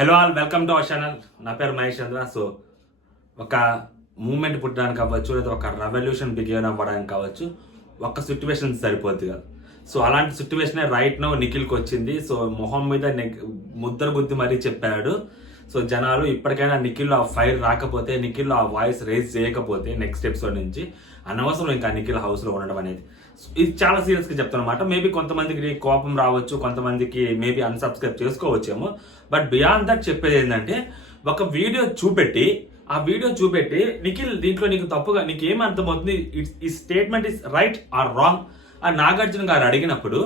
Hello all, welcome to our channel. నా పేరు మహేష్ చంద్ర. So ఒక మూమెంట్ పుట్టడానికి అవ్వచ్చు, లేదా ఒక రెవల్యూషన్ బిగిన్ అవ్వడానికి కావచ్చు, ఒక సిచ్యువేషన్ సరిపోద్ది కదా. సో అలాంటి సిచ్యువేషనే రైట్ నో నిఖిల్కి వచ్చింది. సో మొహం మీద ముద్దర బుద్ధి మరీ చెప్పాడు. సో జనాలు ఇప్పటికైనా నిఖిల్ ఆ ఫైర్ రాకపోతే, నిఖిల్ ఆ వాయిస్ రేజ్ చేయకపోతే నెక్స్ట్ ఎపిసోడ్ నుంచి అనవసరం ఇంకా నిఖిల్ హౌస్లో ఉండడం అనేది. ఇది చాలా సీరియస్గా చెప్తాను అనమాట. మేబీ కొంతమందికి కోపం రావచ్చు, కొంతమందికి మేబీ అన్సబ్స్క్రైబ్ చేసుకోవచ్చేమో. బట్ బియాండ్ దట్ చెప్పేది ఏంటంటే, ఒక వీడియో చూపెట్టి నిఖిల్ దీంట్లో నీకు తప్పుగా నీకు ఏం అర్థమవుతుంది, ఈ statement is right are wrong అని నాగార్జున గారు అడిగినప్పుడు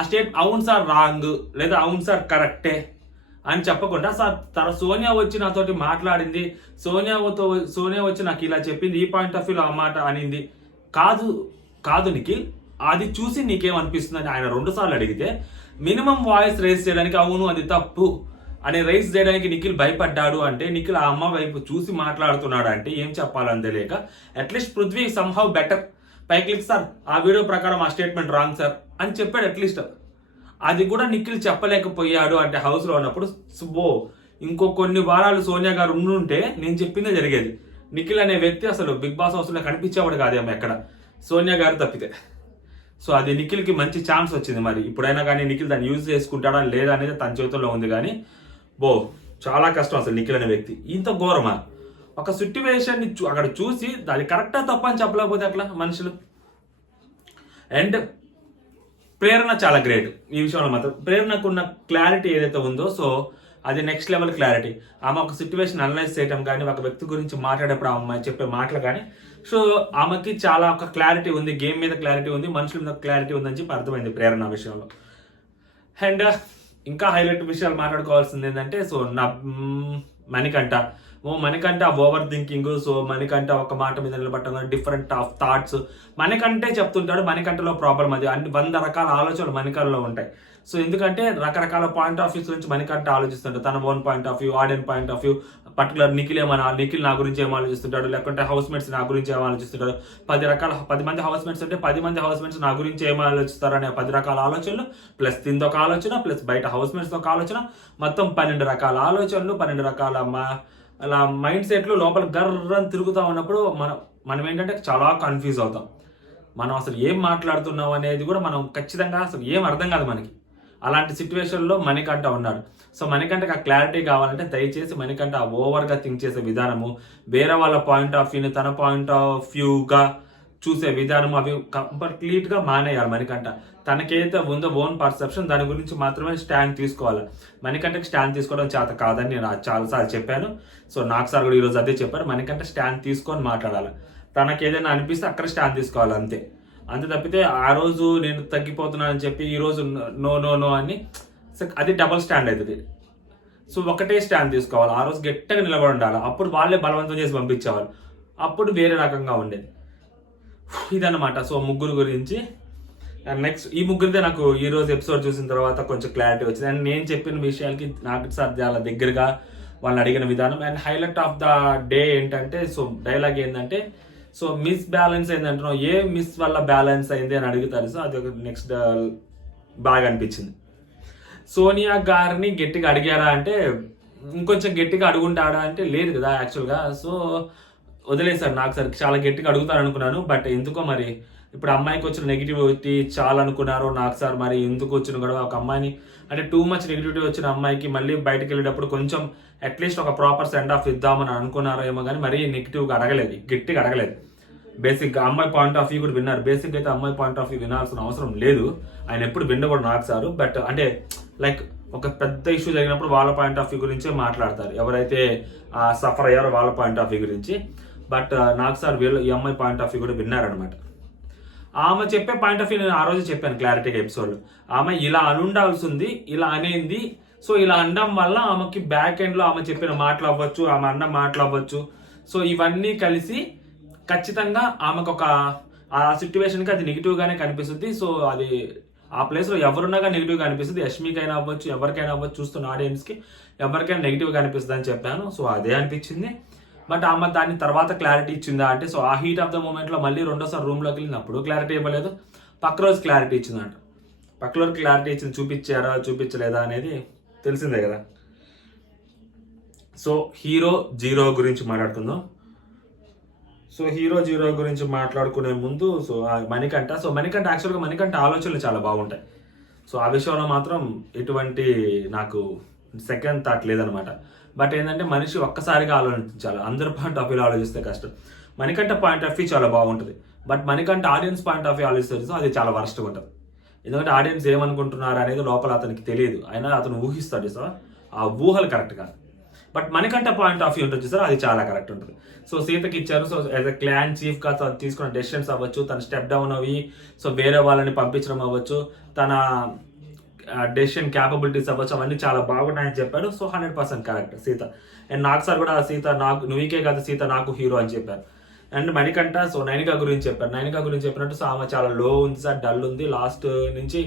ఆ అవును సార్ రాంగ్ లేదా అవును సార్ కరెక్టే అని చెప్పకుండా, సార్ సోనియా వచ్చి నాతోటి మాట్లాడింది, సోనియా వచ్చి నాకు ఇలా చెప్పింది, ఈ పాయింట్ ఆఫ్ వ్యూలో ఆ మాట అనింది కాదు నిఖిల్, అది చూసి నీకేమనిపిస్తుంది అని ఆయన 2 సార్లు అడిగితే, మినిమం వాయిస్ రైజ్ చేయడానికి అవును అది తప్పు అని రైజ్ చేయడానికి నిఖిల్ భయపడ్డాడు అంటే, నిఖిల్ ఆ అమ్మ వైపు చూసి మాట్లాడుతున్నాడు అంటే ఏం చెప్పాలని తెలియక, at least Prithvi somehow better click sir ఆ వీడియో ప్రకారం ఆ స్టేట్మెంట్ రాంగ్ సార్ అని చెప్పాడు అట్లీస్ట్. అది కూడా నిఖిల్ చెప్పలేకపోయాడు అంటే హౌస్లో ఉన్నప్పుడు ఇంకో కొన్ని వారాలు సోనియా గారు ఉండుంటే నేను చెప్పిందే జరిగేది. నిఖిల్ అనే వ్యక్తి అసలు బిగ్ బాస్ హౌస్లో కనిపించేవాడు కాదేమో ఎక్కడ, సోనియా గారు తప్పితే. సో అది నిఖిల్కి మంచి ఛాన్స్ వచ్చింది. మరి ఇప్పుడైనా కానీ నిఖిల్ దాన్ని యూజ్ చేసుకుంటాడా లేదా అనేది తన చేతుల్లో ఉంది. కానీ చాలా కష్టం అసలు నిఖిల్ అనే వ్యక్తి. ఇంత ఘోరమా ఒక సిట్యువేషన్ని అక్కడ చూసి అది కరెక్టా తప్ప అని చెప్పలేకపోతే అట్లా మనుషులు. అండ్ ప్రేరణ చాలా గ్రేట్ ఈ విషయంలో మాత్రం. ప్రేరణకు ఉన్న క్లారిటీ ఏదైతే ఉందో, సో అది నెక్స్ట్ లెవెల్ క్లారిటీ. ఆమె ఒక సిచ్యువేషన్ అనలైజ్ చేయడం కానీ, ఒక వ్యక్తి గురించి మాట్లాడేప్పుడు ఆమె చెప్పే మాటలు కానీ, సో ఆమెకి చాలా ఒక క్లారిటీ ఉంది, గేమ్ మీద క్లారిటీ ఉంది, మనుషుల మీద క్లారిటీ ఉందని చెప్పి అర్థమైంది ప్రేరణ విషయంలో. అండ్ ఇంకా హైలైట్ విషయాలు మాట్లాడుకోవాల్సింది ఏంటంటే, సో నా Manikanta over thinking. So Manikanta ఒక మాట మీద నిలబట్టడం, డిఫరెంట్ ఆఫ్ థాట్స్ మణికంఠే చెప్తుంటాడు. మణికంఠలో ప్రాబ్లం అది. 100 రకాల ఆలోచనలు మణికంఠలో ఉంటాయి. సో ఎందుకంటే రకరకాల పాయింట్ ఆఫ్ వ్యూస్ నుంచి మణికంఠ ఆలోచిస్తుంటాడు. తన own point of view, audience point of view, particular Nikhil నా గురించి ఏం ఆలోచిస్తుంటాడు, లేకుంటే హౌస్ మేట్స్ నా గురించి ఏం ఆలోచిస్తుంటాడు. 10 మంది హౌస్ మేట్స్ ఉంటే 10 మంది హౌస్ మేట్స్ నా గురించి ఏం ఆలోచిస్తారు అనే 10 రకాల ఆలోచనలు, ప్లస్ తిందొక ఆలోచన, ప్లస్ బయట హౌస్ మేట్స్ ఒక ఆలోచన, మొత్తం 12 రకాల ఆలోచనలు, 12 రకాల అలా మైండ్ సెట్లు లోపల గర్రని తిరుగుతూ ఉన్నప్పుడు మనం ఏంటంటే చాలా కన్ఫ్యూజ్ అవుతాం. మనం అసలు ఏం మాట్లాడుతున్నాం అనేది కూడా మనం ఖచ్చితంగా అసలు ఏం అర్థం కాదు మనకి. అలాంటి సిచ్యువేషన్లో మణికంఠ ఉన్నాడు. సో మణికంఠకి ఆ క్లారిటీ కావాలంటే దయచేసి మణికంఠ ఓవర్గా థింక్ చేసే విధానము, వేరే వాళ్ళ పాయింట్ ఆఫ్ వ్యూని తన పాయింట్ ఆఫ్ వ్యూగా చూసే విధానం, అవి కంప్లీట్గా మానేయాలి మణికంఠ. తనకేదైతే ఉందో ఓన్ పర్సెప్షన్, దాని గురించి మాత్రమే స్టాండ్ తీసుకోవాలి. మణికంఠకి స్టాండ్ తీసుకోవడం చేత కాదని నేను చాలాసార్లు చెప్పాను. సో నాకు సార్ కూడా ఈరోజు అదే చెప్పారు, మణికంఠ స్టాండ్ తీసుకొని మాట్లాడాలి. తనకి ఏదైనా అనిపిస్తే అక్కడ స్టాండ్ తీసుకోవాలి అంతే తప్పితే ఆ రోజు నేను తగ్గిపోతున్నానని చెప్పి ఈరోజు నో అని అది డబల్ స్టాండ్ అవుతుంది. సో ఒకటే స్టాండ్ తీసుకోవాలి. ఆ రోజు గట్టిగా నిలబడి ఉండాలి. అప్పుడు వాళ్ళే బలవంతం చేసి పంపించేవాళ్ళు. అప్పుడు వేరే రకంగా ఉండేది. ఇదన్నమాట. సో ముగ్గురు గురించి నెక్స్ట్ ఈ ముగ్గురిదే నాకు ఈ రోజు ఎపిసోడ్ చూసిన తర్వాత కొంచెం క్లారిటీ వచ్చింది. అండ్ నేను చెప్పిన విషయాలకి నాకు సార్ చాలా దగ్గరగా వాళ్ళని అడిగిన విధానం. And highlight of the day ఏంటంటే, సో డైలాగ్ ఏంటంటే, సో మిస్ బ్యాలెన్స్ ఏంటంటున్నావు, ఏ మిస్ వల్ల బ్యాలెన్స్ అయింది అని అడుగుతారు. సో అది ఒక నెక్స్ట్ బాగా అనిపించింది. సోనియా గారిని గట్టిగా అడిగారా అంటే, ఇంకొంచెం గట్టిగా అడుగుంటాడా అంటే లేదు కదా యాక్చువల్గా. సో వదిలేశారు. నాకు సార్ చాలా గట్టిగా అడుగుతారు అనుకున్నాను. బట్ ఎందుకో మరి ఇప్పుడు అమ్మాయికి వచ్చిన నెగిటివిటీ చాలా అనుకున్నారు. నాకు సార్ మరి ఎందుకు వచ్చిన గొడవ, ఒక అమ్మాయిని అంటే టూ మచ్ నెగిటివిటీ వచ్చిన అమ్మాయికి మళ్ళీ బయటకు వెళ్ళేటప్పుడు కొంచెం అట్లీస్ట్ ఒక ప్రాపర్ సెండ్ ఆఫ్ ఇద్దామని అనుకున్నారో ఏమో, కానీ మరీ నెగిటివ్గా అడగలేదు, గట్టిగా అడగలేదు. బేసిక్గా అమ్మాయి పాయింట్ ఆఫ్ వ్యూ కూడా విన్నారు. బేసిక్ అయితే అమ్మాయి పాయింట్ ఆఫ్ వ్యూ వినాల్సిన అవసరం లేదు. ఆయన ఎప్పుడు వినకూడదు నాకు సారు. బట్ అంటే లైక్ ఒక పెద్ద ఇష్యూ జరిగినప్పుడు వాళ్ళ పాయింట్ ఆఫ్ వ్యూ గురించే మాట్లాడతారు, ఎవరైతే సఫర్ అయ్యారో వాళ్ళ పాయింట్ ఆఫ్ వ్యూ గురించి. బట్ నాకు సార్ వీళ్ళు ఈ అమ్మాయి పాయింట్ ఆఫ్ వ్యూ కూడా విన్నారనమాట. ఆమె చెప్పే పాయింట్ ఆఫ్ వ్యూ నేను ఆ రోజు చెప్పాను క్లారిటీగా ఎపిసోడ్లో. ఆమె ఇలా అనుండాల్సింది, ఇలా అనేది. సో ఇలా అనడం వల్ల ఆమెకి బ్యాక్ ఎండ్లో ఆమె చెప్పిన మాటలు అవ్వచ్చు, ఆమె అన్న మాటలు అవ్వచ్చు, సో ఇవన్నీ కలిసి ఖచ్చితంగా ఆమెకు ఒక ఆ సిచ్యువేషన్కి అది నెగిటివ్గానే కనిపిస్తుంది. సో అది ఆ ప్లేస్లో ఎవరున్నాగా నెగిటివ్గా అనిపిస్తుంది. యష్మికైనా అవ్వచ్చు, ఎవరికైనా అవ్వచ్చు, చూస్తున్న ఆడియన్స్కి ఎవరికైనా నెగిటివ్గా అనిపిస్తుంది అని చెప్పాను. సో అదే అనిపించింది. బట్ ఆమె దాన్ని తర్వాత క్లారిటీ ఇచ్చిందా అంటే, సో ఆ హీట్ ఆఫ్ ద మూమెంట్లో మళ్ళీ రెండోసారి రూమ్లోకి వెళ్ళినప్పుడు క్లారిటీ ఇవ్వలేదు. పక్క రోజు క్లారిటీ ఇచ్చిందంట. పక్క రోజు క్లారిటీ ఇచ్చింది, చూపించారా చూపించలేదా అనేది తెలిసిందే కదా. సో హీరో జీరో గురించి మాట్లాడుకుందాం. సో హీరో జీరో గురించి మాట్లాడుకునే ముందు సో మణికంఠ యాక్చువల్గా మణికంఠ ఆలోచనలు చాలా బాగుంటాయి. సో ఆ విషయంలో మాత్రం ఎటువంటి నాకు సెకండ్ థాట్ లేదనమాట. బట్ ఏంటంటే మనిషి ఒక్కసారిగా ఆలోచించాలి, అందరి పాయింట్ ఆఫ్ వ్యూ ఆలోచిస్తే కష్టం. మణికంఠ పాయింట్ ఆఫ్ వ్యూ చాలా బాగుంటుంది, but Manikanta audience point of view ఆలోచిస్తే అది చాలా వరస్ట్గా ఉంటుంది. ఎందుకంటే ఆడియన్స్ ఏమనుకుంటున్నారు అనేది లోపల అతనికి తెలియదు, అయినా అతను ఊహిస్తాడు సార్, ఆ ఊహలు కరెక్ట్ కాదు. But Manikanta point of view ఉంటుంది సార్, అది చాలా కరెక్ట్ ఉంటుంది. సో సీతకి ఇచ్చారు, సో యాజ్ అ క్లాన్ చీఫ్గా తను తీసుకున్న డెసిషన్స్ అవ్వచ్చు, తన స్టెప్ డౌన్ అవి, సో వేరే వాళ్ళని పంపించడం అవ్వచ్చు, తన డెసిషన్ క్యాపబిలిటీస్ అవ్వచ్చు, అవన్నీ చాలా బాగున్నాయని చెప్పారు. So 100% correct Sita. అండ్ నాకు సార్ కూడా సీత నాకు నువ్వుకే కాదు సీత నాకు హీరో అని చెప్పారు. అండ్ మణికంఠ సో నైనిక గురించి చెప్పారు. నైనిక గురించి చెప్పినట్టు సో ఆమె చాలా లో ఉంది సార్, డల్ ఉంది, లాస్ట్ నుంచి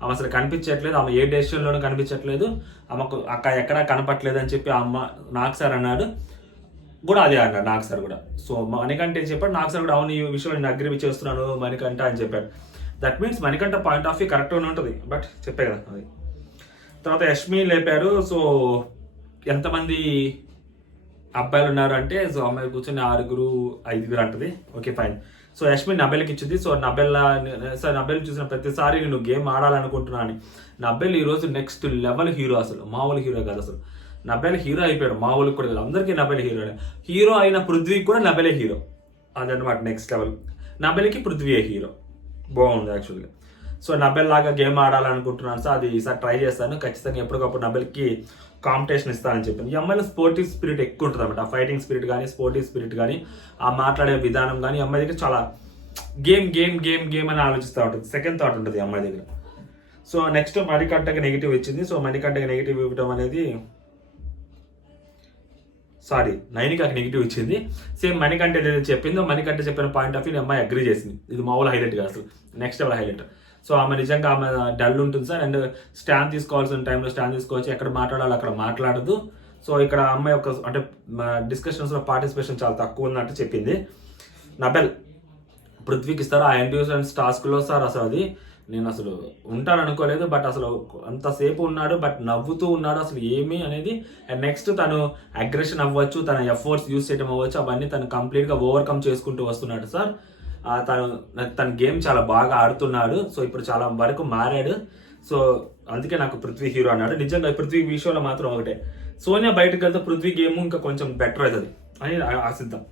ఆమె అసలు కనిపించట్లేదు, ఆమె ఏ డెసిషన్లోనూ కనిపించట్లేదు, ఆమెకు అక్క ఎక్కడా కనపట్లేదు అని చెప్పి అమ్మ నాకు సార్ అన్నాడు కూడా, అదే అన్నాడు నాకు సార్ కూడా. సో మణికంఠ ఏం చెప్పాడు, నాకు సార్ కూడా అవును ఈ విషయం నేను అగ్రి చేస్తున్నాను మణికంఠ అని చెప్పాడు. That means Manikanta point of view కరెక్ట్గానే ఉంటుంది. బట్ చెప్పే కదా అది. తర్వాత యష్మి లేపారు. సో ఎంతమంది అబ్బాయిలు ఉన్నారు అంటే సో అమ్మాయి కూర్చొని 6 5 అంటది. Okay fine. సో యష్మి నబెల్కి ఇచ్చింది. సో నబెల్ చూసిన ప్రతిసారి నేను గేమ్ ఆడాలనుకుంటున్నాను. నబెల్ ఈరోజు నెక్స్ట్ లెవెల్ హీరో, అసలు మామూలు హీరో కాదు అసలు. నబెల్ హీరో అయిపోయాడు, మామూలు కూడా కాదు, అందరికీ నబెల్ హీరో అయిన పృథ్వీకి కూడా నబెలే హీరో. అదనమాట నెక్స్ట్ లెవెల్. నబెల్కి పృథ్వీయే హీరో. బాగుంది యాక్చువల్గా. సో నబెల్ లాగా గేమ్ ఆడాలనుకుంటున్నాను సార్, అది ఈసారి ట్రై చేస్తాను ఖచ్చితంగా. ఎప్పటికప్పుడు నబెల్కి కాంపిటీషన్ ఇస్తానని చెప్పింది. ఈ అమ్మాయిలో స్పోర్టివ్ స్పిరిట్ ఎక్కువ ఉంటుంది అనమాట. ఫైటింగ్ స్పిరిట్ కానీ, స్పోర్టివ్ స్పిరిట్ కానీ, ఆ మాట్లాడే విధానం కానీ అమ్మాయి దగ్గర చాలా గేమ్ గేమ్ గేమ్ గేమ్ అని ఆలోచిస్తూ ఉంటుంది. సెకండ్ థాట్ ఉంటుంది అమ్మాయి దగ్గర. సో నెక్స్ట్ మణికంఠకి నెగిటివ్ ఇచ్చింది. సో మణికంఠకి నెగిటివ్ ఇవ్వడం అనేది నైనికాకి నెగిటివ్ ఇచ్చింది. సేమ్ మణికంఠ ఏదైతే చెప్పిందో మణికంఠ చెప్పిన పాయింట్ ఆఫ్ వ్యూ అమ్మాయి అగ్రీ చేసింది. ఇది మామూలు హైలైట్ కాదు అసలు, నెక్స్ట్ లెవెల్ హైలైట్. సో ఆమె నిజంగా ఆమె డల్ ఉంటుంది సార్, అండ్ స్టాండ్ తీసుకోవాల్సిన టైంలో స్టాండ్ తీసుకోవచ్చు, ఎక్కడ మాట్లాడాలో అక్కడ మాట్లాడదు. సో ఇక్కడ అమ్మాయి ఒక అంటే డిస్కషన్స్లో పార్టిసిపేషన్ చాలా తక్కువ ఉన్నట్టు చెప్పింది. నబెల్ పృథ్వీకి ఇస్తారు ఆ ఎండ్యూరెన్స్ టాస్క్లో సార్, అసలు అది నేను అసలు ఉంటాను అనుకోలేదు. బట్ అసలు అంతసేపు ఉన్నాడు, బట్ నవ్వుతూ ఉన్నాడు, అసలు ఏమి అనేది. అండ్ నెక్స్ట్ తను అగ్రెషన్ అవ్వచ్చు, తన ఎఫర్ట్స్ యూజ్ చేయడం అవ్వచ్చు, అవన్నీ తను కంప్లీట్గా ఓవర్కమ్ చేసుకుంటూ వస్తున్నాడు సార్. తన గేమ్ చాలా బాగా ఆడుతున్నాడు. సో ఇప్పుడు చాలా వరకు మారాడు. సో అందుకే నాకు పృథ్వీ హీరో అన్నాడు. నిజంగా పృథ్వీ విషయంలో మాత్రం ఒకటే, సోనియా బయటకు వెళ్తే పృథ్వీ గేమ్ ఇంకా కొంచెం బెటర్ అవుతుంది అని ఆశిద్దాం.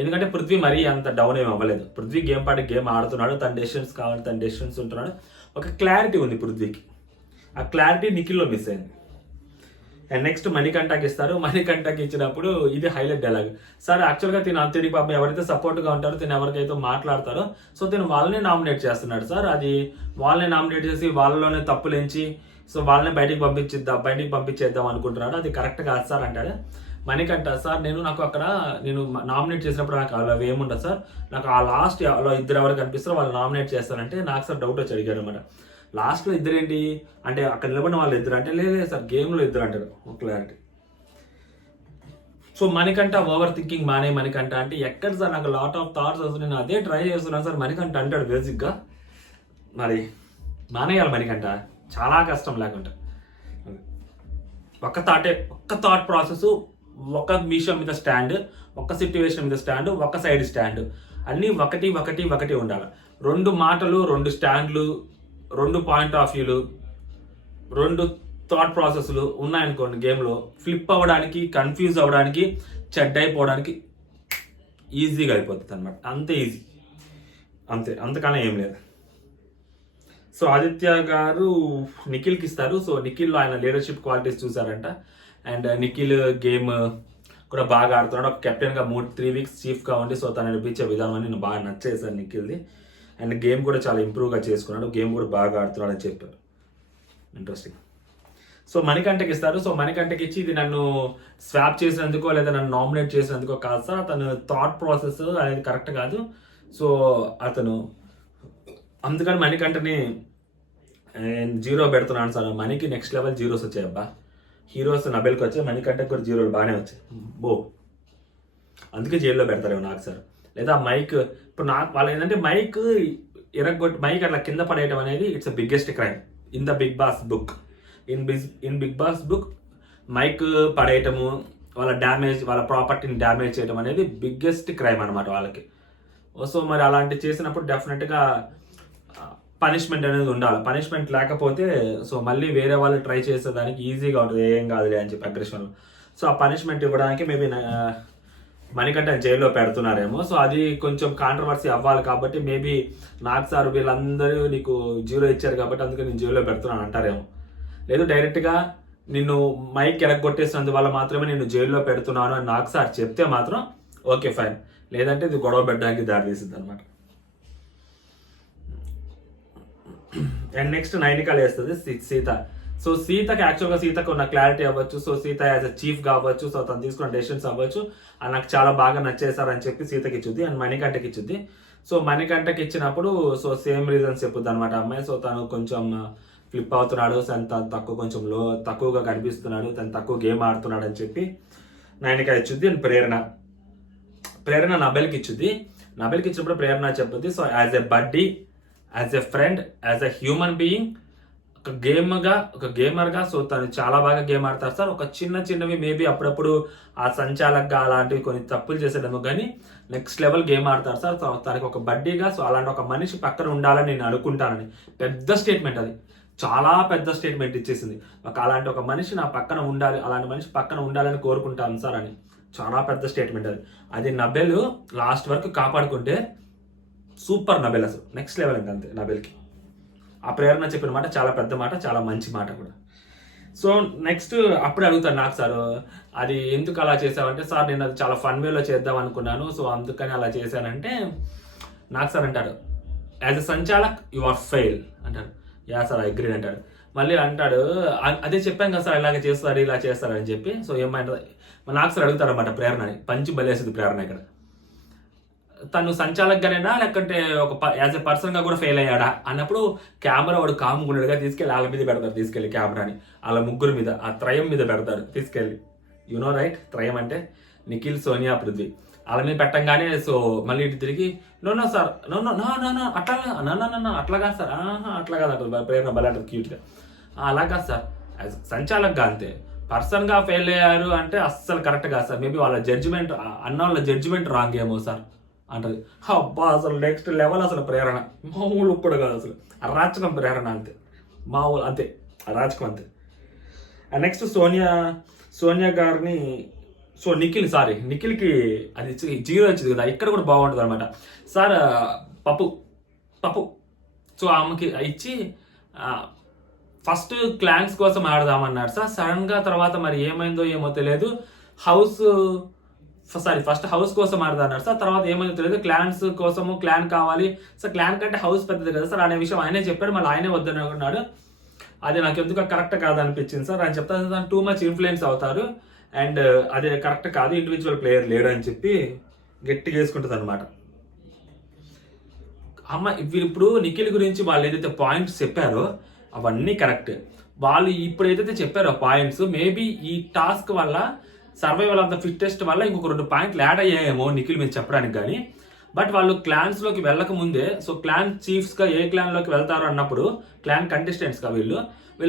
ఎందుకంటే పృథ్వీ మరీ అంత డౌన్ ఏమి అవ్వలేదు. పృథ్వీ గేమ్ పాటి గేమ్ ఆడుతున్నాడు, తన డెసిషన్స్ కావాలి, తన డెసిషన్స్ ఉంటున్నాడు. ఒక క్లారిటీ ఉంది పృథ్వీకి, ఆ క్లారిటీ నిఖిల్లో మిస్ అయింది. అండ్ నెక్స్ట్ మణికంఠకి ఇస్తారు. మణికంఠకి ఇచ్చినప్పుడు ఇది హైలైట్ డైలాగ్ సార్. యాక్చువల్గా తిని పాపం ఎవరైతే సపోర్ట్గా ఉంటారో, తిని ఎవరికైతే మాట్లాడతారో సో తిను వాళ్ళనే నామినేట్ చేస్తున్నాడు సార్. అది వాళ్ళని నామినేట్ చేసి వాళ్ళలోనే తప్పులేంచి సో వాళ్ళని బయటికి పంపించేద్దాం అనుకుంటున్నాడు. అది కరెక్ట్ కాదు సార్ అంటాడు మణికంఠ. సార్ నాకు అక్కడ నామినేట్ చేసినప్పుడు నాకు అలా ఏముండదు సార్, నాకు ఆ లాస్ట్ ఇద్దరు ఎవరు కనిపిస్తారో వాళ్ళు నామినేట్ చేస్తారంటే నాకు సార్ డౌట్ వచ్చి అడిగాడు అనమాట. లాస్ట్లో ఇద్దరేంటి అంటే అక్కడ నిలబడిన వాళ్ళు ఇద్దరు అంటే లేదు సార్ గేమ్లో ఇద్దరు అంటారు, clarity. So Manikanta over thinking మానే మణికంఠ అంటే ఎక్కడ సార్ నాకు లాట్ ఆఫ్ థాట్స్ వస్తుంది, నేను అదే ట్రై చేస్తున్నాను సార్ మణికంఠ అంటాడు బేసిక్గా. మరి మానేయాలి మణికంఠ, చాలా కష్టం లేకుంటే. ఒక్క థాట్ ప్రాసెస్, ఒక విషయం మీద స్టాండ్, ఒక సిట్యువేషన్ మీద స్టాండ్, ఒక సైడ్ స్టాండ్, అన్నీ ఒకటి ఉండాలి. 2 మాటలు, 2 స్టాండ్లు, 2 పాయింట్ ఆఫ్ వ్యూలు, 2 థాట్ ప్రాసెస్లు ఉన్నాయనుకోండి గేమ్లో, ఫ్లిప్ అవ్వడానికి, కన్ఫ్యూజ్ అవ్వడానికి, చెడ్ అయిపోవడానికి ఈజీగా అయిపోతుంది అనమాట. అంతే ఈజీ, అంతకన్నా ఏం లేదు. సో ఆదిత్య గారు నిఖిల్కి ఇస్తారు. సో నిఖిల్లో ఆయన లీడర్షిప్ క్వాలిటీస్ చూసారంట. అండ్ నిఖిల్ గేమ్ కూడా బాగా ఆడుతున్నాడు. ఒక కెప్టెన్గా 3 వీక్స్ చీఫ్గా ఉండి సో తను నడిపించే విధానం అని నేను బాగా నచ్చేసాను నిఖిల్ది. అండ్ గేమ్ కూడా చాలా ఇంప్రూవ్గా చేసుకున్నాడు, గేమ్ కూడా బాగా ఆడుతున్నాడు అని చెప్పారు. ఇంట్రెస్టింగ్. సో మణికంఠకి ఇస్తారు. సో మణికంఠకి ఇచ్చి ఇది నన్ను స్వాప్ చేసినందుకో లేదా నన్ను నామినేట్ చేసినందుకో కాదు సార్, తను థాట్ ప్రాసెస్ అనేది కరెక్ట్ కాదు. సో అతను అందుకని మణికంఠని 0 పెడుతున్నాను సార్. మనకి నెక్స్ట్ లెవెల్ 0s వచ్చాయి అబ్బా. హీరోస్ నబెల్కి వచ్చాయి, మణికంఠకి కూడా 0 బాగానే వచ్చాయి. అందుకే జైల్లో పెడతారేమో నాకు సార్. లేదా మైక్ ఇప్పుడు నాకు వాళ్ళు ఏంటంటే మైక్ మైక్ అట్లా కింద పడేయడం అనేది it's biggest crime in the Bigg Boss book. In Bigg Boss book mic పడేయటము, వాళ్ళ ప్రాపర్టీని డ్యామేజ్ చేయడం అనేది బిగ్గెస్ట్ క్రైమ్ అనమాట వాళ్ళకి. సో మరి అలాంటి చేసినప్పుడు డెఫినెట్గా పనిష్మెంట్ అనేది ఉండాలి. పనిష్మెంట్ లేకపోతే సో మళ్ళీ వేరే వాళ్ళు ట్రై చేసేదానికి ఈజీగా ఉంటుంది, ఏం కాదులే అని చెప్పి అగ్రెషన్లో. సో ఆ పనిష్మెంట్ ఇవ్వడానికి మేబీ మణికంఠ జైల్లో పెడుతున్నారేమో. సో అది కొంచెం కాంట్రవర్సీ అవ్వాలి కాబట్టి మేబీ నాకు సార్ వీళ్ళందరూ నీకు 0 ఇచ్చారు కాబట్టి అందుకే నేను జైల్లో పెడుతున్నాను అంటారేమో. లేదు డైరెక్ట్గా నిన్ను మైక్ ఎరగొట్టేసినందువల్ల మాత్రమే నేను జైల్లో పెడుతున్నాను అని నాకు సార్ చెప్తే మాత్రం ఓకే ఫైన్, లేదంటే ఇది గొడవ పెట్టడానికి దారితీసింది అనమాట. అండ్ నెక్స్ట్ నైనికాలు వేస్తుంది సీత. సో సీతకి యాక్చువల్గా సీతకు ఉన్న క్లారిటీ అవ్వచ్చు, so Sita as a chief కావచ్చు, సో తను తీసుకున్న డెసిషన్స్ అవ్వచ్చు, అది నాకు చాలా బాగా నచ్చేసారని చెప్పి సీతకి ఇచ్చుద్ది అండ్ మణికంఠకి ఇచ్చుద్ది. సో మణికంఠకి ఇచ్చినప్పుడు సో సేమ్ రీజన్స్ చెప్పుద్ది అనమాట అమ్మాయి. సో తను కొంచెం ఫ్లిప్ అవుతున్నాడు, తను కొంచెం తక్కువగా కనిపిస్తున్నాడు, తను తక్కువ గేమ్ ఆడుతున్నాడు అని చెప్పి నైనిక ఇచ్చుద్ది. అండ్ ప్రేరణ నబెల్కి ఇచ్చుద్ది. నబెల్కి ఇచ్చినప్పుడు ప్రేరణ చెప్పుద్ది సో యాజ్ ఎ బడ్డీ, as a friend, as a human being, ఒక గేమర్గా సో తను చాలా బాగా గేమ్ ఆడతారు సార్. ఒక చిన్నవి మేబీ అప్పుడప్పుడు ఆ సంచాలకగా అలాంటివి కొన్ని తప్పులు చేసేటము, కానీ నెక్స్ట్ లెవెల్ గేమ్ ఆడతారు సార్. తనకి ఒక బడ్డీగా సో అలాంటి ఒక మనిషి పక్కన ఉండాలని నేను అనుకుంటానని పెద్ద స్టేట్మెంట్, అది చాలా పెద్ద స్టేట్మెంట్ ఇచ్చేసింది. అలాంటి ఒక మనిషి నా పక్కన ఉండాలి, అలాంటి మనిషి పక్కన ఉండాలని కోరుకుంటాను సార్ అని చాలా పెద్ద స్టేట్మెంట్ అది నబెల్ లాస్ట్ వరకు కాపాడుకుంటే సూపర్ నబెల్, అసలు నెక్స్ట్ లెవెల్ ఇంకా అంతే నబెల్కి. ఆ ప్రేరణ చెప్పిన మాట చాలా పెద్ద మాట, చాలా మంచి మాట కూడా. సో నెక్స్ట్ అప్పుడే అడుగుతాను నాకు సార్ అది ఎందుకు అలా చేసావంటే, సార్ నేను అది చాలా ఫన్ వేలో చేద్దాం అనుకున్నాను సో అందుకని అలా చేశానంటే నాకు సార్ అంటాడు as a sanchalak you are fail అంటాడు. యా సార్ ఐ అగ్రీ అంటాడు. మళ్ళీ అంటాడు అదే చెప్పాను కదా సార్ ఇలాగే చేస్తారు ఇలా చేస్తారు అని చెప్పి. సో ఏమంటారు నాకు సార్ అడుగుతాడు అనమాట ప్రేరణని, పంచి బలేసింది ప్రేరణ ఇక్కడ. తను సంచాలకగానేనా లేకుంటే యాజ్ ఎ పర్సన్గా కూడా ఫెయిల్ అయ్యాడా అన్నప్పుడు కెమెరా వాడు కాముకున్నాడుగా తీసుకెళ్ళి వాళ్ళ మీద పెడతారు, తీసుకెళ్ళి కెమెరాని వాళ్ళ ముగ్గురు మీద, ఆ త్రయం మీద పెడతారు తీసుకెళ్ళి. యునో రైట్, త్రయం అంటే నిఖిల్, సోనియా, పృథ్వీ. వాళ్ళ మీద పెట్టంగానే సో మళ్ళీ ఇటు తిరిగి నో సార్ అట్లా కాదు సార్, అట్లా కాదు అంటారు ప్రేరణ బల అంటారు క్యూట్గా. అలా కాదు సార్ యాజ్ సంచాలకగా అంతే, పర్సన్గా ఫెయిల్ అయ్యారు అంటే అస్సలు కరెక్ట్ కాదు సార్, మేబీ వాళ్ళ జడ్జిమెంట్ అన్న వాళ్ళ జడ్జిమెంట్ రాంగ్ ఏమో సార్ అంటది. అబ్బా అసలు నెక్స్ట్ లెవెల్ అసలు ప్రేరణ, మామూలు ఇప్పుడు కాదు అసలు అరాచకం ప్రేరణ అంతే, మామూలు అంతే అరాచకం అంతే. అండ్ నెక్స్ట్ సోనియా గారిని సో నిఖిల్కి అది 0 వచ్చింది కదా, ఇక్కడ కూడా బాగుంటుంది అనమాట. సార్ పప్పు సో ఆమెకి ఇచ్చి ఫస్ట్ క్లాన్స్ కోసం ఆడదామన్నారు సార్. సడన్గా తర్వాత మరి ఏమైందో ఏమో తెలియదు, ఫస్ట్ హౌస్ కోసం ఆడదన్నారు సార్. తర్వాత ఏమైందో తెలియదు, క్లాన్స్ కోసము క్లాన్ కావాలి సార్, క్లాన్ కంటే హౌస్ పెద్దది కదా సార్ అనే విషయం ఆయనే చెప్పాడు, మళ్ళీ ఆయనే వద్దని అనుకున్నాడు. అది నాకు ఎందుకు కరెక్ట్ కాదనిపించింది సార్ అని చెప్తాను. టూ మచ్ ఇన్ఫ్లుయెన్స్ అవుతారు అండ్ అది కరెక్ట్ కాదు, ఇండివిజువల్ ప్లేయర్ లేడు అని చెప్పి గట్టిగా వేసుకుంటుంది అనమాట. ఇప్పుడు నిఖిల్ గురించి వాళ్ళు ఏదైతే పాయింట్స్ చెప్పారో అవన్నీ కరెక్ట్. వాళ్ళు ఇప్పుడు ఏదైతే చెప్పారో పాయింట్స్ మేబీ ఈ టాస్క్ వల్ల సర్వైవల్ ఆఫ్ ద ఫిట్టెస్ట్ వల్ల ఇంకొక 2 పాయింట్లు యాడ్ అయ్యాయేమో నిఖిల్ మీద చెప్పడానికి. కానీ బట్ వాళ్ళు క్లాన్స్లోకి వెళ్ళక ముందే సో క్లాన్ చీఫ్స్గా ఏ క్లాన్లోకి వెళ్తారు అన్నప్పుడు క్లాన్ కంటెస్టెంట్స్గా వీళ్ళు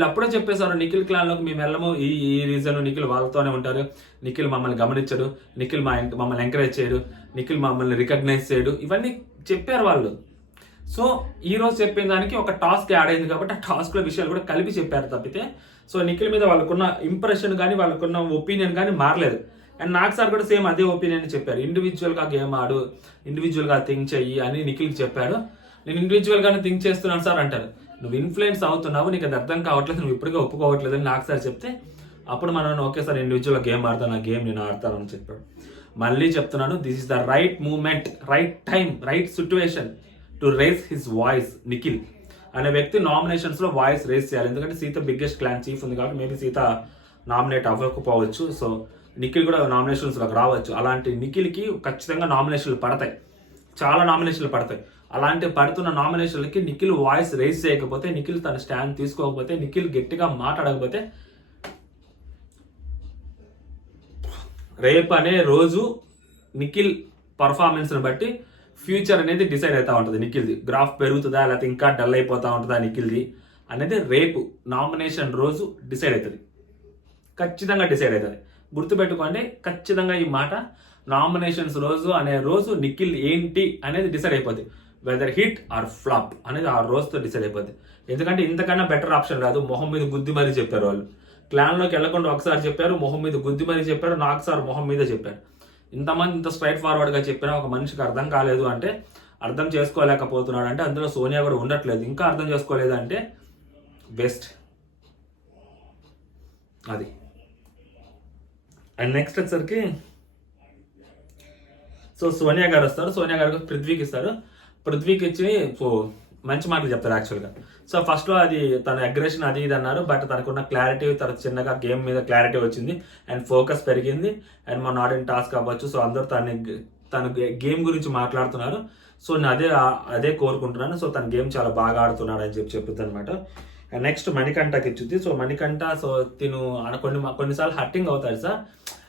అప్పుడే చెప్పేశారు నిఖిల్ క్లాన్లోకి మేము వెళ్ళము, ఈ రీజన్ నిఖిల్ వాళ్ళతోనే ఉంటారు, నిఖిల్ మమ్మల్ని గమనించడు, నిఖిల్ మమ్మల్ని ఎంకరేజ్ చేయడు, నిఖిల్ మమ్మల్ని రికగ్నైజ్ చేయడు, ఇవన్నీ చెప్పారు వాళ్ళు. సో ఈ రోజు చెప్పిన దానికి ఒక టాస్క్ యాడ్ అయింది కాబట్టి ఆ టాస్క్లో విషయాలు కూడా కలిపి చెప్పారు తప్పితే సో నిఖిల్ మీద వాళ్ళకున్న ఇంప్రెషన్ కానీ వాళ్ళకున్న ఒపీనియన్ కానీ మారలేదు. అండ్ నాకు సార్ కూడా సేమ్ అదే ఒపీనియన్ చెప్పారు, ఇండివిజువల్గా గేమ్ ఆడు, ఇండివిజువల్గా థింక్ చెయ్యి అని నిఖిల్కి చెప్పాడు. నేను ఇండివిజువల్గానే థింక్ చేస్తున్నాను సార్ అంటారు. నువ్వు ఇన్ఫ్లుయెన్స్ అవుతున్నావు, నీకు అది అర్థం కావట్లేదు, నువ్వు ఇప్పటికే ఒప్పుకోవట్లేదు అని నాకు సార్ చెప్తే అప్పుడు మనం ఓకే సార్ ఇండివిజువల్గా గేమ్ ఆడతాను, ఆ గేమ్ నేను ఆడతాను అని చెప్పాడు. మళ్ళీ చెప్తున్నాను, this is the right moment, right time, right situation to raise his voice. Nikhil అనే వ్యక్తి నామినేషన్స్లో వాయిస్ రేస్ చేయాలి, ఎందుకంటే సీత బిగ్గెస్ట్ క్లాన్ చీఫ్ ఉంది కాబట్టి మేబీ సీత నామినేట్ అవ్వకపోవచ్చు, సో నిఖిల్ కూడా నామినేషన్స్లోకి రావచ్చు. అలాంటి నిఖిల్కి ఖచ్చితంగా నామినేషన్లు పడతాయి, చాలా నామినేషన్లు పడతాయి. అలాంటి పడుతున్న నామినేషన్లకి నిఖిల్ వాయిస్ రేస్ చేయకపోతే, నిఖిల్ తన స్టాండ్ తీసుకోకపోతే, నిఖిల్ గట్టిగా మాట్లాడకపోతే రేపు అనే రోజు నిఖిల్ పర్ఫార్మెన్స్ని బట్టి ఫ్యూచర్ అనేది డిసైడ్ అవుతూ ఉంటుంది. నిఖిల్ది గ్రాఫ్ పెరుగుతుందా లేకపోతే ఇంకా డల్ అయిపోతూ ఉంటుందా నిఖిల్ది అనేది రేపు నామినేషన్ రోజు డిసైడ్ అవుతుంది, ఖచ్చితంగా డిసైడ్ అవుతుంది. గుర్తుపెట్టుకోండి ఖచ్చితంగా ఈ మాట. నామినేషన్స్ రోజు అనే రోజు నిఖిల్ ఏంటి అనేది డిసైడ్ అయిపోద్ది. వెదర్ హిట్ ఆర్ ఫ్లాప్ అనేది ఆ రోజుతో డిసైడ్ అయిపోద్ది. ఎందుకంటే ఇంతకన్నా బెటర్ ఆప్షన్ రాదు. మొహం మీద గుద్ది మరీ చెప్పారు వాళ్ళు. క్లాన్లోకి వెళ్లకుండా ఒకసారి చెప్పారు, మొహం మీద గుద్ది మరీ చెప్పారు, నాకు సార్ మొహం మీద చెప్పారు. ఇంతమంది ఇంత స్ట్రైట్ ఫార్వర్డ్గా చెప్పినా ఒక మనిషికి అర్థం కాలేదు అంటే, అర్థం చేసుకోలేకపోతున్నాడు అంటే అందులో సోనియా కూడా ఉండట్లేదు. ఇంకా అర్థం చేసుకోలేదు అంటే బెస్ట్ అది. అండ్ నెక్స్ట్ వచ్చేసరికి సో సోనియా గారు వస్తారు. సోనియా గారు పృథ్వీకి ఇస్తారు. పృథ్వీకి ఇచ్చి మంచి మాటలు చెప్తారు యాక్చువల్గా. సో ఫస్ట్లో అది తన అగ్రెషన్ అది ఇది అన్నారు, బట్ తనకున్న క్లారిటీ, తన చిన్నగా గేమ్ మీద క్లారిటీ వచ్చింది అండ్ ఫోకస్ పెరిగింది. అండ్ మన ఆడిన టాస్క్ అవ్వచ్చు, సో అందరూ తన గేమ్ గురించి మాట్లాడుతున్నారు. సో నేను అదే కోరుకుంటున్నాను. సో తన గేమ్ చాలా బాగా ఆడుతున్నాడు అని చెప్తుంది అనమాట. అండ్ నెక్స్ట్ మణికంఠకి ఇచ్చుద్ది. సో మణికంఠ సో తిను కొన్నిసార్లు హర్టింగ్ అవుతాడు సార్.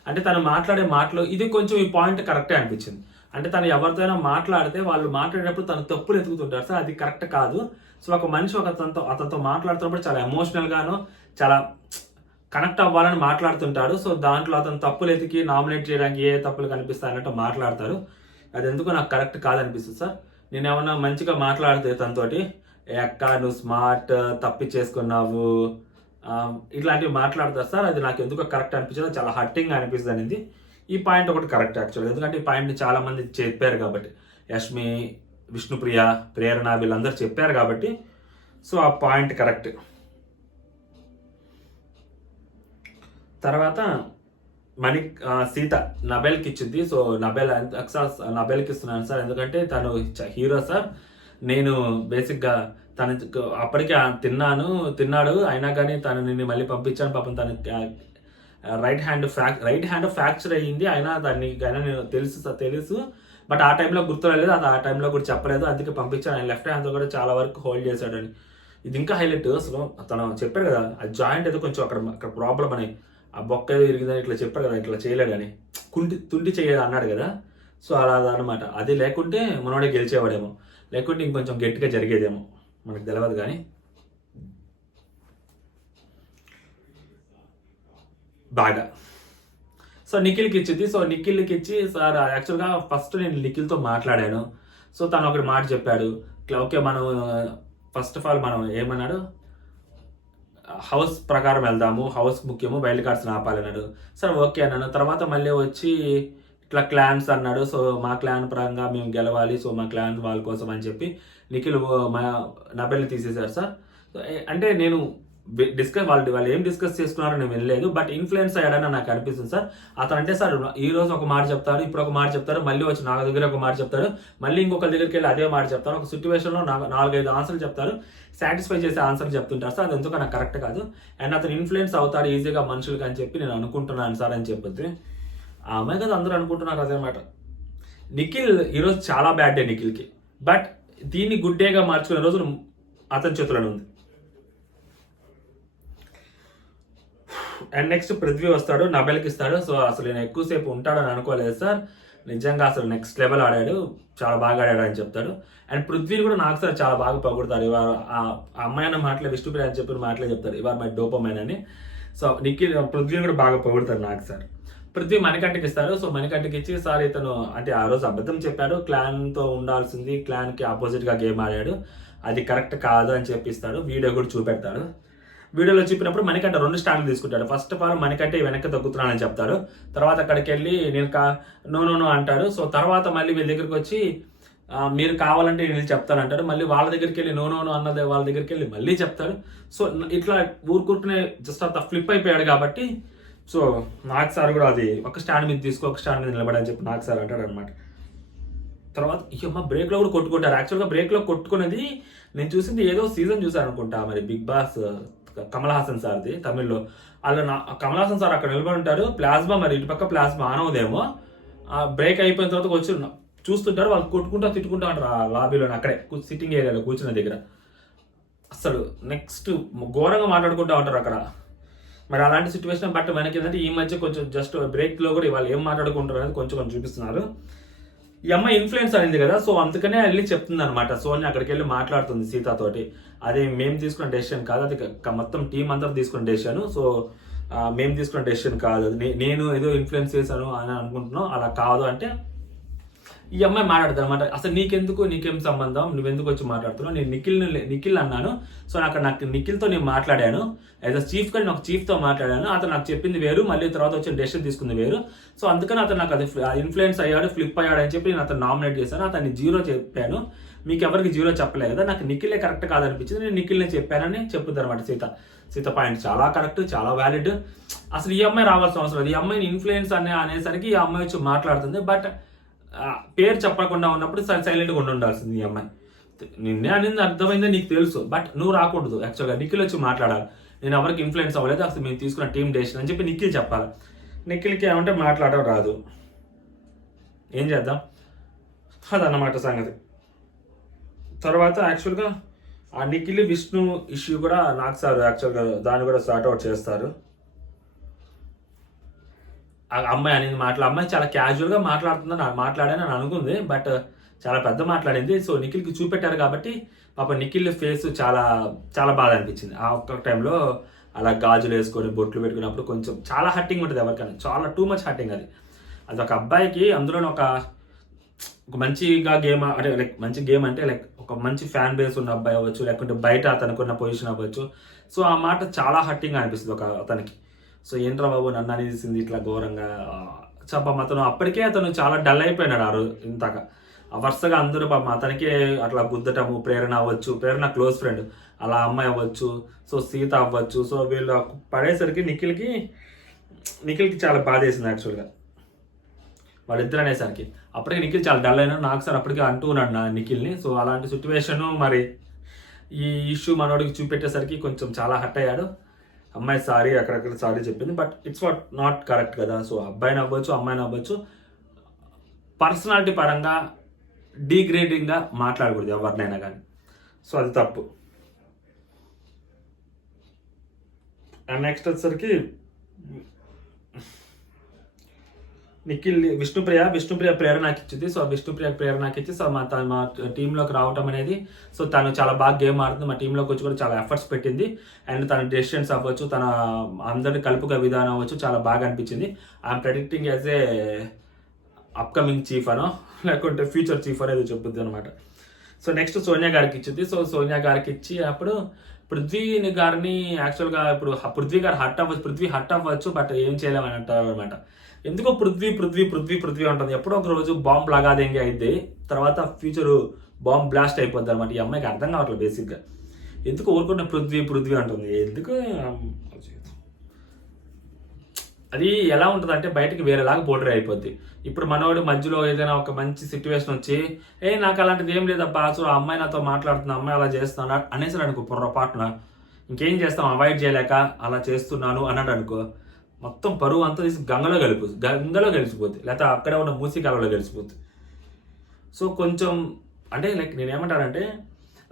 అంటే తను మాట్లాడే మాటలు ఇది కొంచెం ఈ పాయింట్ కరెక్టే అనిపించింది. అంటే తను ఎవరితోనైనా మాట్లాడితే వాళ్ళు మాట్లాడేటప్పుడు తను తప్పులు ఎత్తుకుతుంటారు సార్, అది కరెక్ట్ కాదు. సో ఒక మనిషి అతనితో మాట్లాడుతున్నప్పుడు చాలా ఎమోషనల్ గాను చాలా కనెక్ట్ అవ్వాలని మాట్లాడుతుంటాడు. సో దాంట్లో అతను తప్పులు ఎతికి నామినేట్ చేయడానికి ఏ తప్పులు కనిపిస్తాయన్నట్టు మాట్లాడతారు. అది ఎందుకు నాకు కరెక్ట్ కాదనిపిస్తుంది సార్. నేను ఏమన్నా మంచిగా మాట్లాడితే తనతోటి అక్క నువ్వు స్మార్ట్ తప్పిచ్చేసుకున్నావు ఇట్లాంటివి మాట్లాడతారు సార్. అది నాకు ఎందుకో కరెక్ట్ అనిపించదు, చాలా హర్టింగ్ అనిపిస్తుంది అనేది. ఈ పాయింట్ ఒకటి కరెక్ట్ యాక్చువల్గా, ఎందుకంటే ఈ పాయింట్ని చాలా మంది చెప్పారు కాబట్టి, యష్మి, విష్ణుప్రియ, ప్రేరణ వీళ్ళందరూ చెప్పారు కాబట్టి సో ఆ పాయింట్ కరెక్ట్. తర్వాత సీత నబెల్కి ఇచ్చింది. సో నబెల్కి ఇస్తున్నాను సార్, ఎందుకంటే తను హీరో సార్. నేను బేసిక్గా తను అప్పటికే తిన్నాడు అయినా కానీ తను నిన్ను మళ్ళీ పంపించాను. పాపం తను రైట్ హ్యాండ్ ఫ్రాక్చర్ అయ్యింది. అయినా నేను తెలుసు బట్ ఆ టైంలో గుర్తురాలేదు, అది ఆ టైంలో కూడా చెప్పలేదు, అందుకే పంపించాను. ఆయన లెఫ్ట్ హ్యాండ్తో కూడా చాలా వరకు హోల్డ్ చేశాడని. ఇది ఇంకా హైలైట్. అసలు తను చెప్పాడు కదా ఆ జాయింట్ ఏదో కొంచెం అక్కడ ప్రాబ్లం అని, ఆ బొక్క ఏదో ఇరిగిందని ఇట్లా చెప్పాడు కదా, ఇట్లా చేయలేడు అని తుండి చేయలేదు అన్నాడు కదా. సో అలా అనమాట. అది లేకుంటే మనోడే గెలిచేవాడేమో, లేకుంటే ఇంకొంచెం గట్టిగా జరిగేదేమో మనకు తెలియదు. కానీ బాగా సో నిఖిల్కి ఇచ్చింది. సో నిఖిల్కి ఇచ్చి సార్ యాక్చువల్గా ఫస్ట్ నేను నిఖిల్తో మాట్లాడాను. సో తను ఒకటి మాట చెప్పాడు, ఓకే మనం ఫస్ట్ ఆఫ్ ఆల్ మనం ఏమన్నాడు, హౌస్ ప్రకారం వెళ్దాము, హౌస్ ముఖ్యము, వైల్డ్ కార్డ్స్ ఆపాలన్నాడు. సరే ఓకే అన్నాను. తర్వాత మళ్ళీ వచ్చి ఇట్లా క్లాన్స్ అన్నాడు. సో మా క్లాన్ పరంగా మేము గెలవాలి, సో మా క్లాన్ వాళ్ళ కోసం అని చెప్పి నిఖిల్ మా నబెల్ని తీసేశారు సార్. అంటే నేను వాళ్ళు ఏం డిస్కస్ చేసుకున్నారో నేను వినలేదు, బట్ ఇన్ఫ్లుయెన్స్ అయ్యాడని నాకు అనిపిస్తుంది సార్. అతను అంటే సార్ ఈ రోజు ఒక మాట చెప్తాడు, ఇప్పుడు ఒక మాట చెప్తాడు, మళ్ళీ వచ్చి నా దగ్గర ఒక మాట చెప్తాడు, మళ్ళీ ఇంకొకరి దగ్గరికి వెళ్ళి అదే మాట చెప్తారు. ఒక సిచ్యువేషన్లో 4-5 ఆన్సర్లు చెప్తారు, సాటిస్ఫై చేసే ఆన్సర్ చెప్తుంటారు సార్. అది ఎందుకు నాకు కరెక్ట్ కాదు. అండ్ అతను ఇన్ఫ్లుయెన్స్ అవుతాడు ఈజీగా మనుషులకి అని చెప్పి నేను అనుకుంటున్నాను సార్ అని చెప్పొద్దు. ఆ అమ్మాయి కదా అందరూ అనుకుంటున్నారు అదేమాట. నిఖిల్ ఈరోజు చాలా బ్యాడ్ డే నిఖిల్కి, బట్ దీన్ని గుడ్ డేగా మార్చుకునే రోజు అతని చేతిలోనే ఉంది. అండ్ నెక్స్ట్ పృథ్వీ వస్తాడు, నబెల్కి ఇస్తాడు. సో అసలు నేను ఎక్కువసేపు ఉంటాడని అనుకోలేదు సార్, నిజంగా అసలు నెక్స్ట్ లెవెల్ ఆడాడు, చాలా బాగా ఆడాడు అని చెప్తాడు. అండ్ పృథ్వీని కూడా నాకు సార్ చాలా బాగా పొగుడతాడు. ఇవాళ ఆ అమ్మాయి అన్న మాటలే, విష్ణుప్రియ అని చెప్పిన మాటలే చెప్తాడు, ఇవాళ మై డోపమైన్ అని. సో నిఖిల్ పృథ్వీని కూడా బాగా పొగుడతాడు నాకు సార్. పృథ్వీ మణికంఠకి ఇస్తారు. సో మణికంఠకి ఇచ్చి సార్ ఇతను అంటే ఆ రోజు అబద్ధం చెప్పాడు, క్లాన్తో ఉండాల్సింది, క్లాన్కి ఆపోజిట్గా గేమ్ ఆడాడు, అది కరెక్ట్ కాదు అని చెప్పిస్తాడు. వీడియో కూడా చూపెడతాడు. వీడియోలో చెప్పినప్పుడు మణికంఠ 2 స్టాండ్లు తీసుకుంటాడు. ఫస్ట్ ఆఫ్ ఆల్ మణికంఠ వెనక్కి తగ్గుతున్నానని చెప్తాడు. తర్వాత అక్కడికి వెళ్ళి నేను నో అంటాడు. సో తర్వాత మళ్ళీ వీళ్ళ దగ్గరికి వచ్చి మీరు కావాలంటే నేను చెప్తాను అంటాడు. మళ్ళీ వాళ్ళ దగ్గరికి వెళ్ళి నో అన్నది వాళ్ళ దగ్గరికి వెళ్ళి మళ్ళీ చెప్తాడు. సో ఇట్లా ఊరుకుంటూనే జస్ట్ అంత ఫ్లిప్ అయిపోయాడు కాబట్టి సో నాగ్ సార్ కూడా అది ఒక స్టాండ్ మీద తీసుకో, ఒక స్టాండ్ మీద నిలబడని చెప్పి నాగ్ సార్ అంటాడు అనమాట. తర్వాత మా బ్రేక్లో కూడా కొట్టుకుంటారు. యాక్చువల్గా బ్రేక్లో కొట్టుకునేది నేను చూసింది ఏదో సీజన్ చూసాను అనుకుంటా, మరి బిగ్ బాస్ కమల్ హాసన్ సార్ది తమిళ్లో. అలా కమల్ హాసన్ సార్ అక్కడ నిలబడి ఉంటారు, ప్లాస్మా మరి ఇటుపక్క ప్లాస్మా ఆన్ అవుదేమో, బ్రేక్ అయిపోయిన తర్వాత వచ్చి చూస్తుంటారు, వాళ్ళు కొట్టుకుంటా తిట్టుకుంటా ఉంటారు ఆ లాబీలో, అక్కడే సిట్టింగ్ ఏరియాలో కూర్చున్న దగ్గర. అసలు నెక్స్ట్ ఘోరంగా మాట్లాడుకుంటూ ఉంటారు అక్కడ. మరి అలాంటి సిచ్యువేషన్. బట్ మనకి ఏంటంటే ఈ మధ్య కొంచెం జస్ట్ బ్రేక్లో కూడా వాళ్ళు ఏం మాట్లాడుకుంటారు అనేది కొంచెం చూపిస్తున్నారు. ఈ అమ్మాయి ఇన్ఫ్లుయెన్స్ అయింది కదా, సో అందుకనే వెళ్ళి చెప్తుంది అనమాట. సోనియా అక్కడికి వెళ్ళి మాట్లాడుతుంది సీతతోటి. అది మేము తీసుకున్న డెసిషన్ కాదు, అది మొత్తం టీం అందరూ తీసుకున్న డెసిషన్. సో మేము తీసుకున్న డెసిషన్ కాదు, నేను ఏదో ఇన్ఫ్లుయెన్స్ చేశాను అని అనుకుంటున్నాను, అలా కాదు అంటే ఈ అమ్మాయి మాట్లాడతాను అనమాట. అసలు నీకేం సంబంధం, నువ్వెందుకు వచ్చి మాట్లాడుతున్నావు, నేను నిఖిల్ అన్నాను. సో నాకు నిఖిల్తో నేను మాట్లాడాను, యాజ్ అ చీఫ్ గా నేను ఒక చీఫ్తో మాట్లాడాను, అతను నాకు చెప్పింది వేరు, మళ్ళీ తర్వాత వచ్చిన డెసిషన్ తీసుకుంది వేరు. సో అందుకని అతను నాకు అది ఇన్ఫ్లుయెన్స్ అయ్యాడు, ఫ్లిప్ అయ్యాడు అని చెప్పి నేను అతను నామినేట్ చేశాను, అతన్ని 0 చెప్పాను. మీకు ఎవరికి 0 చెప్పలేదు కదా, నాకు నిఖిలే కరెక్ట్ కాదనిపించింది, నేను నిఖిల్నే చెప్పానని చెప్పుద్ది అనమాట సీత పాయింట్ చాలా కరెక్ట్, చాలా వ్యాలిడ్. అసలు ఈ అమ్మాయి రావాల్సిన అవసరం లేదు, ఈ అమ్మాయిని ఇన్ఫ్లుయెన్స్ అనేసరికి ఈ అమ్మాయి వచ్చి మాట్లాడుతుంది. బట్ పేరు చెప్పకుండా ఉన్నప్పుడు సైలెంట్గా ఉండాల్సింది ఈ అమ్మాయి. నిన్నే అనేది అర్థమైందో నీకు తెలుసు, బట్ నువ్వు రాకూడదు. యాక్చువల్గా నిఖిల్ వచ్చి మాట్లాడాలి, నేను ఎవరికి ఇన్ఫ్లుయెన్స్ అవ్వలేదు, అసలు మేము తీసుకున్న టీమ్ డెసిషన్ అని చెప్పి నిఖిల్ చెప్పాలి. నిఖిల్కి ఏమంటే మాట్లాడడం రాదు, ఏం చేద్దాం, అదన్నమాట సంగతి. తర్వాత యాక్చువల్గా ఆ నిఖిల్ విష్ణు ఇష్యూ కూడా నాకు సార్ యాక్చువల్గా దాన్ని కూడా సార్ట్అవుట్ చేస్తారు. ఆ అమ్మాయి అనేది అమ్మాయి చాలా క్యాజువల్గా మాట్లాడాను అని అనుకుంది, బట్ చాలా పెద్ద మాట్లాడింది. సో నిఖిల్కి చూపెట్టారు కాబట్టి పాప నిఖిల్ ఫేస్ చాలా చాలా బాధ అనిపించింది. ఆ ఒక్క టైంలో అలా గాజులు వేసుకొని బొట్లు పెట్టుకున్నప్పుడు కొంచెం చాలా హట్టింగ్ ఉంటుంది ఎవరికైనా, చాలా టూ మచ్ హట్టింగ్ అది ఒక అబ్బాయికి. అందులోనే ఒక మంచిగా గేమ్ అంటే లైక్ మంచి గేమ్ అంటే లైక్ ఒక మంచి ఫ్యాన్ బేస్ ఉన్న అబ్బాయి అవ్వచ్చు, లేకుంటే బయట అతనుకున్న పొజిషన్ అవ్వచ్చు. సో ఆ మాట చాలా హట్టింగ్ అనిపిస్తుంది అతనికి. సో ఏంట్రా బాబు నన్ను అనేసింది ఇట్లా ఘోరంగా పాపం అతను చాలా డల్ అయిపోయినాడు ఆ రోజు. ఇంతక వరుసగా అందరూ పాపం అతనికే అట్లా గుద్దటము, ప్రేరణ అవ్వచ్చు, ప్రేరణ క్లోజ్ ఫ్రెండ్, అలా అమ్మాయి అవ్వచ్చు, సో సీత అవ్వచ్చు. సో వీళ్ళు పడేసరికి నిఖిల్కి చాలా బాధ వేసింది యాక్చువల్గా వాళ్ళిద్దరు అనేసరికి. అప్పటికే నిఖిల్ చాలా డల్ అయినాడు, నాకు సార్ అప్పటికే అంటూ ఉన్నాడు నా నిఖిల్ని. సో అలాంటి సిచ్యువేషను మరి ఈ ఇష్యూ మనోడికి చూపెట్టేసరికి కొంచెం చాలా హర్ట్ అయ్యాడు. అమ్మాయి సారీ అక్కడక్కడ సారీ చెప్పింది, బట్ ఇట్స్ నాట్ కరెక్ట్ కదా. సో అబ్బాయిని అవ్వచ్చు, అమ్మాయిని అవ్వచ్చు, పర్సనాలిటీ పరంగా డీగ్రేడింగ్గా మాట్లాడకూడదు ఎవరినైనా కానీ. సో అది తప్పు. అండ్ నెక్స్ట్ వచ్చేసరికి నిఖిల్ విష్ణుప్రియ ప్రేరణకి ఇచ్చింది. సో ప్రేరణకి ఇచ్చి సో మా టీంలోకి రావటం అనేది, సో తను చాలా బాగా గేమ్ ఆడుతుంది, మా టీంలోకి వచ్చి కూడా చాలా ఎఫర్ట్స్ పెట్టింది. అండ్ తన డెసిషన్స్ అవ్వచ్చు, తన అందరిని కలుపుగా విధానం అవ్వచ్చు, చాలా బాగా అనిపించింది. I'm predicting as a upcoming chief అనో లేకుంటే ఫ్యూచర్ చీఫ్ అనేది చెప్పుద్ది అనమాట. సో నెక్స్ట్ సోనియా గారికి ఇచ్చింది. సో సోనియా గారికి ఇచ్చి అప్పుడు పృథ్వీ గారిని యాక్చువల్గా ఇప్పుడు పృథ్వీ గారు పృథ్వీ హట్ అవ్వచ్చు, బట్ ఏం చేయలేమని అంటారు అనమాట. ఎందుకో పృథ్వీ ఉంటుంది. ఎప్పుడో ఒక రోజు బాంబ్ లాగాదేంగి అయితే తర్వాత ఫ్యూచర్ బాంబ్ బ్లాస్ట్ అయిపోద్ది అనమాట. ఈ అమ్మాయికి అర్థం కావట్లేదు బేసిక్గా, ఎందుకు ఊరుకుంటే పృథ్వీ అంటుంది. ఎందుకు అది ఎలా ఉంటుంది అంటే బయటకి వేరేలాగా పోర్ట్రే అయిపోద్ది. ఇప్పుడు మనోడు మధ్యలో ఏదైనా ఒక మంచి సిచ్యువేషన్ వచ్చి నాకు అలాంటిది ఏం లేదబ్బా, సో ఆ అమ్మాయి నాతో మాట్లాడుతున్నా, అమ్మాయి అలా చేస్తున్నా అనేసి అనుకో, పొర్రపాటున ఇంకేం చేస్తాం అవాయిడ్ చేయలేక అలా చేస్తున్నాను అన్నాడు అనుకో, మొత్తం పరువు అంతా తీసి గంగలో కలిసిపోద్ది, లేకపోతే అక్కడే ఉన్న మూసి కాలంలో కలిసిపోద్ది. సో కొంచెం అంటే లైక్ నేనేమంటానంటే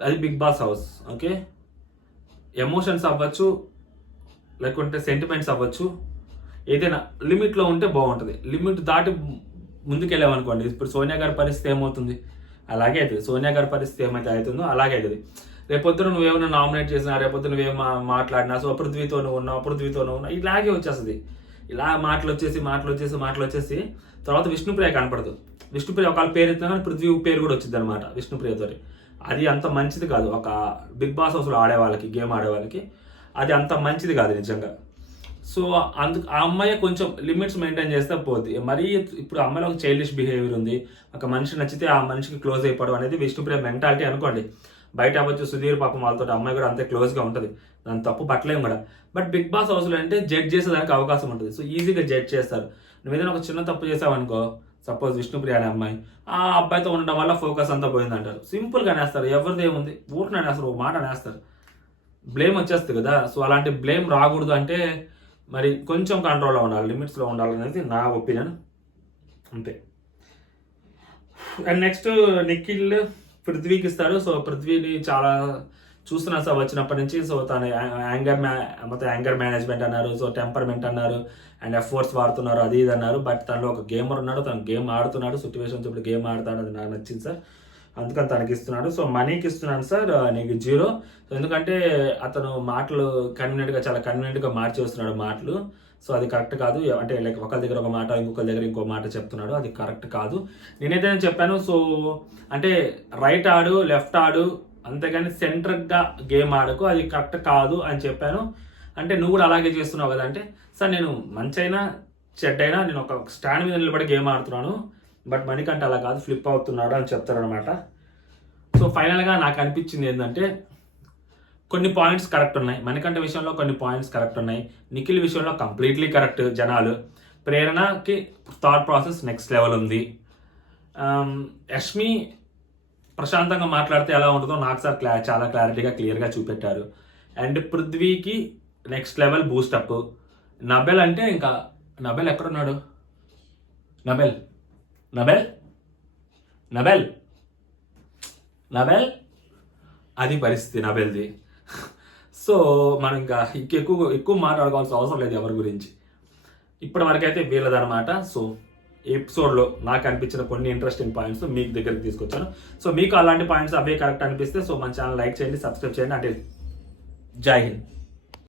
అది Bigg Boss house, okay, emotions అవ్వచ్చు, లేకుంటే సెంటిమెంట్స్ అవ్వచ్చు, ఏదైనా లిమిట్లో ఉంటే బాగుంటుంది. లిమిట్ దాటి ముందుకెళ్ళామనుకోండి, ఇప్పుడు సోనియా గారి పరిస్థితి ఏమవుతుంది, అలాగే అవుతుంది. సోనియా గారి పరిస్థితి ఏమైతే అవుతుందో అలాగే అవుతుంది. రేపొద్దున నువ్వేమైనా నామినేట్ చేసినా, రేపొద్దున నువ్వేం మాట్లాడినా, సో పృథ్వీతోనూ ఉన్నా ఇలాగే వచ్చేస్తుంది. ఇలా మాటలు వచ్చేసి తర్వాత విష్ణుప్రియ కనపడదు. విష్ణుప్రియ ఒకవేళ పేరు ఎత్తినా కానీ పృథ్వీ పేరు కూడా వచ్చింది అనమాట విష్ణుప్రియతో. అది అంత మంచిది కాదు, ఒక బిగ్ బాస్ హౌస్లో గేమ్ ఆడేవాళ్ళకి అది అంత మంచిది కాదు నిజంగా. సో ఆ అమ్మాయి కొంచెం లిమిట్స్ మెయింటైన్ చేస్తే పోద్ది. మరీ ఇప్పుడు అమ్మాయిలో ఒక చైల్డిష్ బిహేవియర్ ఉంది, ఒక మనిషి నచ్చితే ఆ మనిషికి క్లోజ్ అయిపోవడం అనేది విష్ణుప్రియ మెంటాలిటీ అనుకోండి. బయట అవ్వచ్చు సుధీర్ పాపం వాళ్ళతో అమ్మాయి కూడా అంతే క్లోజ్గా ఉంటుంది, దాని తప్పు పట్టలేము కూడా. బట్ బిగ్ బాస్ హౌస్లో అంటే జడ్జ్ చేసేదానికి అవకాశం ఉంటుంది. సో ఈజీగా జడ్జ్ చేస్తారు. నువ్వు ఏదైనా ఒక చిన్న తప్పు చేసావనుకో, సపోజ్ విష్ణుప్రియ అనే అమ్మాయి ఆ అబ్బాయితో ఉండడం వల్ల ఫోకస్ అంతా పోయిందంటారు, సింపుల్గా అనేస్తారు. ఎవరిది ఏముంది, ఊరిని అనేస్తారు, ఒక మాట అనేస్తారు, బ్లేమ్ వచ్చేస్తుంది కదా. సో అలాంటి బ్లేమ్ రాకూడదు అంటే మరి కొంచెం కంట్రోల్లో ఉండాలి, లిమిట్స్లో ఉండాలనేది నా ఒపీనియన్, అంతే. అండ్ నెక్స్ట్ నిఖిల్ పృథ్వీకి ఇస్తాడు. సో పృథ్వీని చాలా చూస్తున్నా సార్ వచ్చినప్పటి నుంచి. సో తన యాంగర్ మేనేజ్మెంట్ అన్నారు, సో టెంపర్మెంట్ అన్నారు, అండ్ ఎఫర్ట్స్ వాడుతున్నారు, అది ఇది అన్నారు. బట్ తనలో ఒక గేమర్ ఉన్నాడు, తను గేమ్ ఆడుతున్నాడు, సిచ్యువేషన్స్ ఇప్పుడు గేమ్ ఆడతాడు, అది నాకు నచ్చింది సార్. అందుకని తనకి ఇస్తున్నాడు. సో మనీకి ఇస్తున్నాను సార్ నీకు 0. ఎందుకంటే అతను మాటలు చాలా కన్వీనియంట్గా మార్చేస్తున్నాడు మాటలు. సో అది కరెక్ట్ కాదు. అంటే లైక్ ఒకరి దగ్గర ఒక మాట, ఇంకొకరి దగ్గర ఇంకో మాట చెప్తున్నాడు, అది కరెక్ట్ కాదు. నేనైతే చెప్పాను, సో అంటే రైట్ ఆడు, లెఫ్ట్ ఆడు, అంతేగాని సెంట్రల్గా గేమ్ ఆడకు, అది కరెక్ట్ కాదు అని చెప్పాను. అంటే నువ్వు కూడా అలాగే చేస్తున్నావు కదా అంటే, సార్ నేను మంచైనా చెడ్డైనా నేను ఒక స్టాండ్ మీద నిలబడి గేమ్ ఆడుతున్నాను, బట్ మణికంఠ అలా కాదు, ఫ్లిప్ అవుతున్నాడు అని చెప్తారు అనమాట. సో ఫైనల్గా నాకు అనిపించింది ఏంటంటే కొన్ని పాయింట్స్ కరెక్ట్ ఉన్నాయి, మణికంఠ విషయంలో కొన్ని పాయింట్స్ కరెక్ట్ ఉన్నాయి, నిఖిల్ విషయంలో కంప్లీట్లీ కరెక్ట్. జనాలు ప్రేరణకి థాట్ ప్రాసెస్ నెక్స్ట్ లెవెల్ ఉంది. యష్మి ప్రశాంతంగా మాట్లాడితే ఎలా ఉంటుందో నాకు సార్ చాలా క్లారిటీగా క్లియర్గా చూపెట్టారు. అండ్ పృథ్వీకి నెక్స్ట్ లెవెల్ బూస్టప్. నబెల్ అంటే ఇంకా నబెల్ ఎక్కడున్నాడు? నబెల్ నబెల్ నబెల్ నబెల్ అది పరిస్థితి నబెల్ది. సో మనం ఇంకా ఎక్కువ మాట్లాడుకోవాల్సిన అవసరం లేదు ఎవరి గురించి. ఇప్పటి వరకైతే వీళ్ళదనమాట. సో ఎపిసోడ్లో నాకు అనిపించిన కొన్ని ఇంట్రెస్టింగ్ పాయింట్స్ మీకు దగ్గరికి తీసుకొచ్చాను. సో మీకు అలాంటి పాయింట్స్ అవే కరెక్ట్ అనిపిస్తే సో మన ఛానల్ లైక్ చేయండి, సబ్స్క్రైబ్ చేయండి. అంటే జై హింద్.